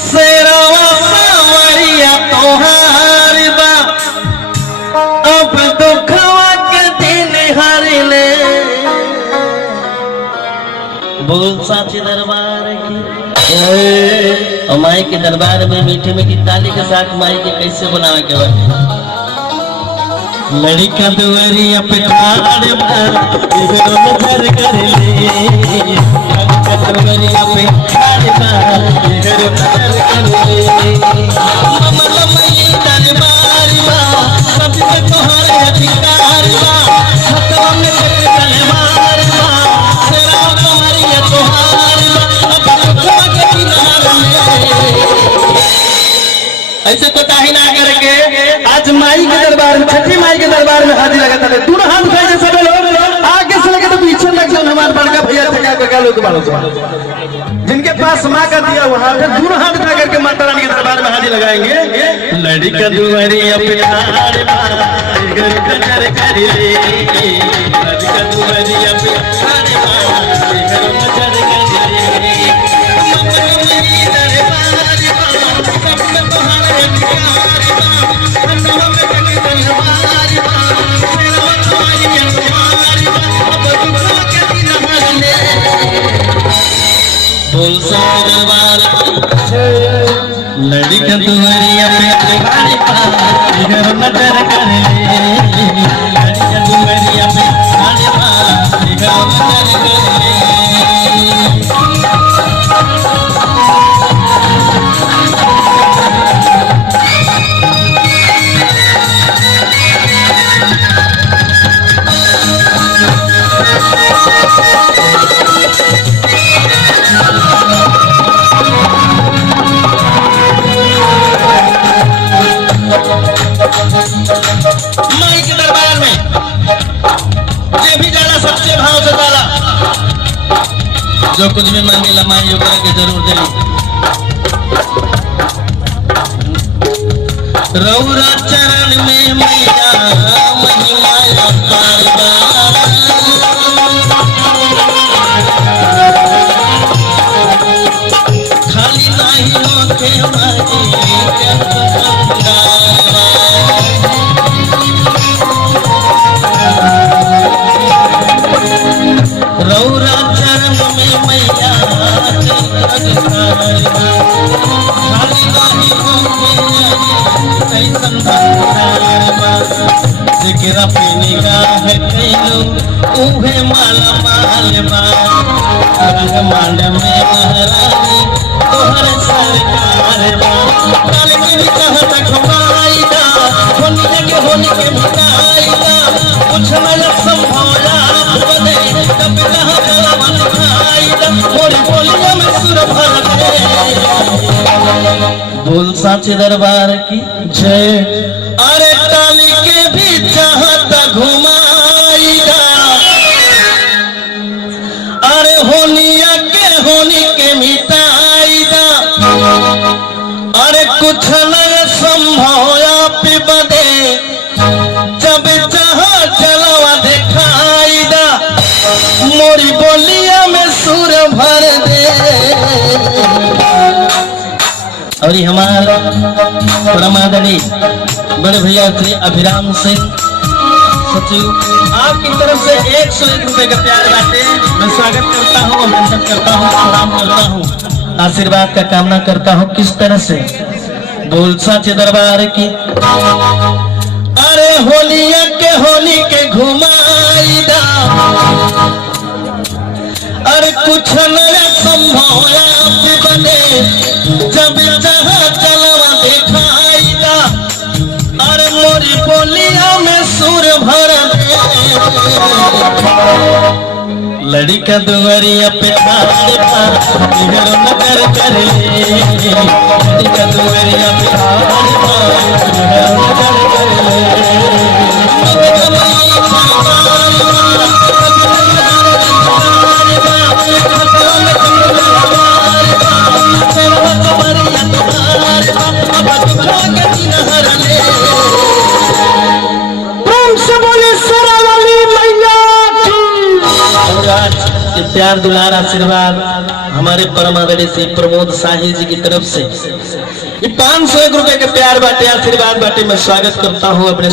शेरवा सावरिया तोहार बा अब दुखवा के दिन हारिले बोल साची दरबार की और माई के दरबार में मीठी मीठी ताली के साथ माई के कैसे बुलावे के बा लड़का दुआरिया पे ठाड़ मार इधर नजर कर ले लड़का दुआरिया पे ठाड़ मार इधर नजर कर ले ममल मई दरबार बा सब पे तोहरे अधिकार बा हथवा में तलवार बा तेरा कमरिया तोहार बा अब दुखवा के किनारे में ऐसे तो काहे ना करके आज माई के दरबार में छठी माई के दरबार में हाजिर लगाता है। दोनों हाथ उठाए जैसे लोग आगे से लगे तो पीछे लग जाओ हमारे बड़का भैया थे क्या लोग बालों जिनके पास माँ का दिया हुआ हाथ दोनों हाथ उठा करके माता रानी के दरबार में हाजिर लगाएंगे। लड़का दुआरिया पे ठाड़ मार इधर नजर कर ले लड़का दुआरिया पे ठाड़ मार इधर नजर कर ले बोल दरबार लड़का दुआरिया पे ठाड़ मार इधर नजर कर ले लड़का दुआरिया पे ठाड़ मार इधर नजर कर ले माई के दरबार में जे भी जाला सबसे भाव से जाला जो कुछ भी मांगेला माई ओकरा के जरूर देली। रौरा चरण में मैया महिमा अपार बा खाली नहीं होके माई के रौरा चरण में मैया कैसन जेकरा पे निगाह कैलो उहे माला माल बा रंग मांड में महारानी तोहर सरकार बा काल के भी कहत खवाईदा होनी के मिटाईदा कुछ न संभाला बने कब कहां जलवन खाईदा मोरी बोलिया में सुर भर दे बोल साचे दरबार की जय। अरे काली के भी चाहत घुमाईदा अरे होनिया होनी के मिटाईदा अरे कुछ न संभव पे बदे जब चाहा चलवा दिखाईदा मोरी बोलिया में सुर भर दे। और हमारा परमादनी बड़े भैया श्री अभिराम सिंह सचिव आपकी तरफ से 101 रुपए का प्यार बाटे मैं स्वागत करता हूँ अभिनंदन करता हूँ प्रणाम करता हूँ आशीर्वाद का कामना करता हूँ। किस तरह से बोल साचे दरबार की अरे होलिया के होली के घुमाईदा अरे कुछ नया संभव बने जब जहाँ चलवा दिखाईदा अरे मोरी बोलिया में सुर भर दे लड़का दुआरिया पे ठाड़ मार इधर नजर कर ले लड़का दुआरिया पे ठाड़ मार इधर नजर कर ले प्यार दुलार आशीर्वाद हमारे परम आदरणीय श्री प्रमोद शाही जी की तरफ से 501 रुपए के प्यार बाटे, आशीर्वाद बाटे। मैं स्वागत करता हूँ अपने